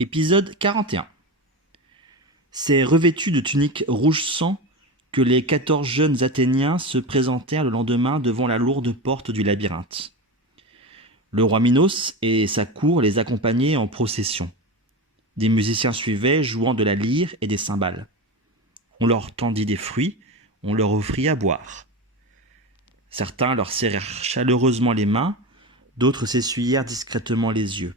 Épisode 41. C'est revêtus de tuniques rouge sang que les 14 jeunes Athéniens se présentèrent le lendemain devant la lourde porte du labyrinthe. Le roi Minos et sa cour les accompagnaient en procession. Des musiciens suivaient, jouant de la lyre et des cymbales. On leur tendit des fruits, on leur offrit à boire. Certains leur serrèrent chaleureusement les mains, d'autres s'essuyèrent discrètement les yeux.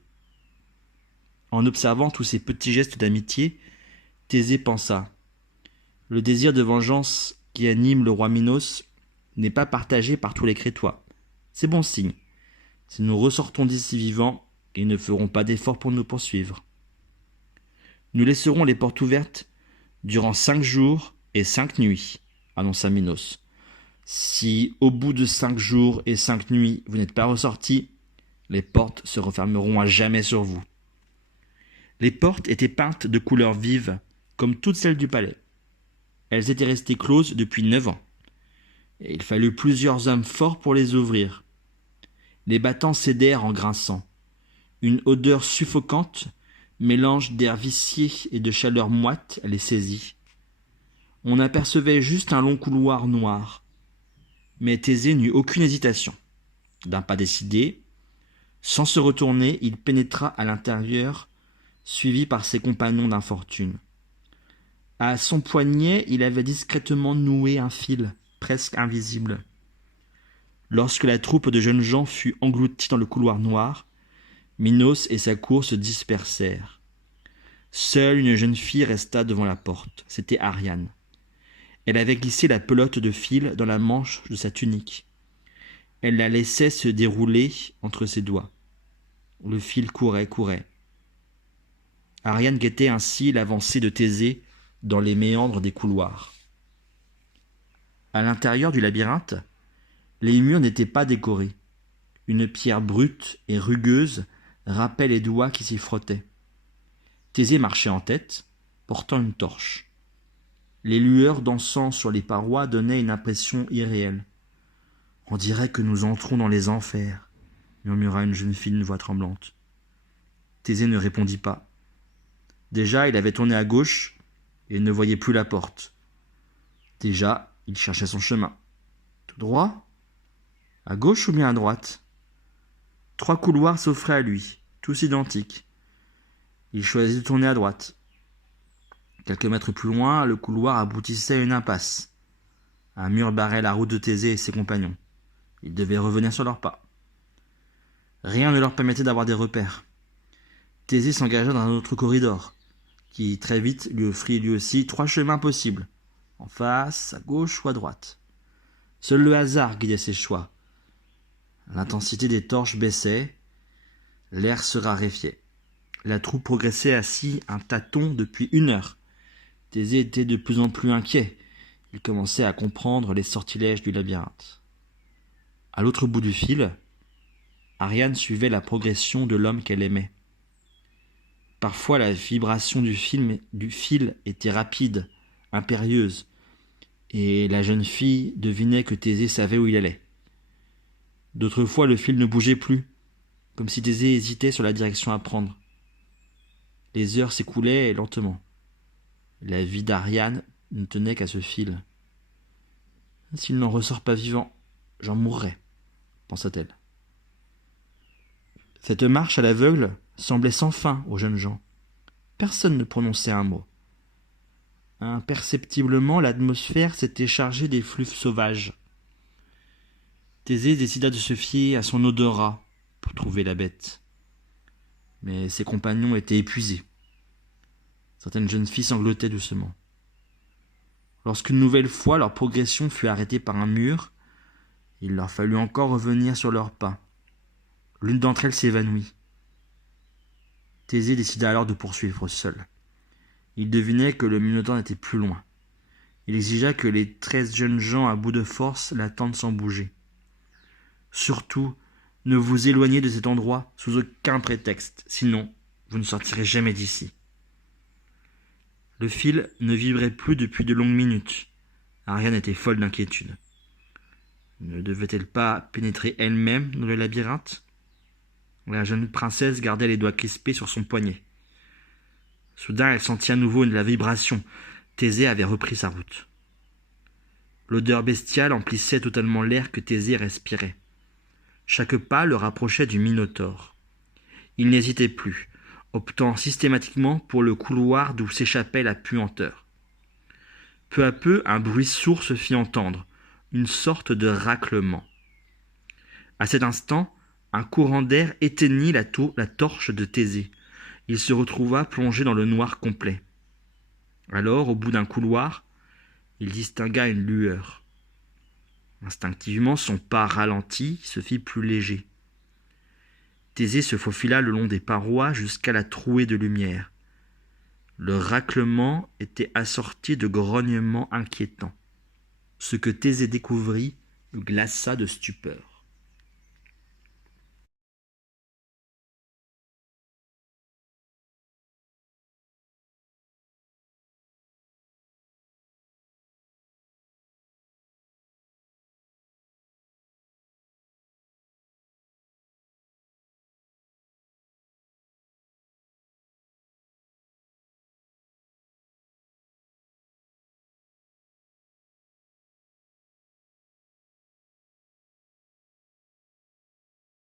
En observant tous ces petits gestes d'amitié, Thésée pensa : le désir de vengeance qui anime le roi Minos n'est pas partagé par tous les Crétois. C'est bon signe. Si nous ressortons d'ici vivants, ils ne feront pas d'efforts pour nous poursuivre. Nous laisserons les portes ouvertes durant 5 jours et 5 nuits, annonça Minos. Si, au bout de 5 jours et 5 nuits, vous n'êtes pas ressortis, les portes se refermeront à jamais sur vous. Les portes étaient peintes de couleurs vives, comme toutes celles du palais. Elles étaient restées closes depuis 9 ans. Et il fallut plusieurs hommes forts pour les ouvrir. Les battants cédèrent en grinçant. Une odeur suffocante, mélange d'air vicié et de chaleur moite, les saisit. On apercevait juste un long couloir noir. Mais Thésée n'eut aucune hésitation. D'un pas décidé, sans se retourner, il pénétra à l'intérieur, suivi par ses compagnons d'infortune. À son poignet, il avait discrètement noué un fil, presque invisible. Lorsque la troupe de jeunes gens fut engloutie dans le couloir noir, Minos et sa cour se dispersèrent. Seule une jeune fille resta devant la porte. C'était Ariane. Elle avait glissé la pelote de fil dans la manche de sa tunique. Elle la laissait se dérouler entre ses doigts. Le fil courait. Ariane guettait ainsi l'avancée de Thésée dans les méandres des couloirs. À l'intérieur du labyrinthe, les murs n'étaient pas décorés. Une pierre brute et rugueuse râpait les doigts qui s'y frottaient. Thésée marchait en tête, portant une torche. Les lueurs dansant sur les parois donnaient une impression irréelle. « On dirait que nous entrons dans les enfers », murmura une jeune fille d'une voix tremblante. Thésée ne répondit pas. Déjà, il avait tourné à gauche et ne voyait plus la porte. Déjà, il cherchait son chemin. Tout droit ? À gauche ou bien à droite ? 3 couloirs s'offraient à lui, tous identiques. Il choisit de tourner à droite. Quelques mètres plus loin, le couloir aboutissait à une impasse. Un mur barrait la route de Thésée et ses compagnons. Ils devaient revenir sur leurs pas. Rien ne leur permettait d'avoir des repères. Thésée s'engagea dans un autre corridor, qui très vite lui offrit lui aussi 3 chemins possibles, en face, à gauche ou à droite. Seul le hasard guidait ses choix. L'intensité des torches baissait, l'air se raréfiait. La troupe progressait assis un tâton depuis 1 heure. Thésée était de plus en plus inquiet. Il commençait à comprendre les sortilèges du labyrinthe. À l'autre bout du fil, Ariane suivait la progression de l'homme qu'elle aimait. Parfois, la vibration du fil était rapide, impérieuse, et la jeune fille devinait que Thésée savait où il allait. D'autres fois, le fil ne bougeait plus, comme si Thésée hésitait sur la direction à prendre. Les heures s'écoulaient lentement. La vie d'Ariane ne tenait qu'à ce fil. « S'il n'en ressort pas vivant, j'en mourrai », pensa-t-elle. Cette marche à l'aveugle semblait sans fin aux jeunes gens. Personne ne prononçait un mot. Imperceptiblement, l'atmosphère s'était chargée d'effluves sauvages. Thésée décida de se fier à son odorat pour trouver la bête. Mais ses compagnons étaient épuisés. Certaines jeunes filles sanglotaient doucement. Lorsqu'une nouvelle fois leur progression fut arrêtée par un mur, il leur fallut encore revenir sur leurs pas. L'une d'entre elles s'évanouit. Thésée décida alors de poursuivre seul. Il devinait que le Minotaure n'était plus loin. Il exigea que les 13 jeunes gens à bout de force l'attendent sans bouger. Surtout, ne vous éloignez de cet endroit sous aucun prétexte, sinon vous ne sortirez jamais d'ici. Le fil ne vibrait plus depuis de longues minutes. Ariane était folle d'inquiétude. Ne devait-elle pas pénétrer elle-même dans le labyrinthe ? La jeune princesse gardait les doigts crispés sur son poignet. Soudain, elle sentit à nouveau la vibration. Thésée avait repris sa route. L'odeur bestiale emplissait totalement l'air que Thésée respirait. Chaque pas le rapprochait du Minotaure. Il n'hésitait plus, optant systématiquement pour le couloir d'où s'échappait la puanteur. Peu à peu, un bruit sourd se fit entendre, une sorte de raclement. À cet instant, un courant d'air éteignit la torche de Thésée. Il se retrouva plongé dans le noir complet. Alors, au bout d'un couloir, il distingua une lueur. Instinctivement, son pas ralenti se fit plus léger. Thésée se faufila le long des parois jusqu'à la trouée de lumière. Le raclement était assorti de grognements inquiétants. Ce que Thésée découvrit le glaça de stupeur.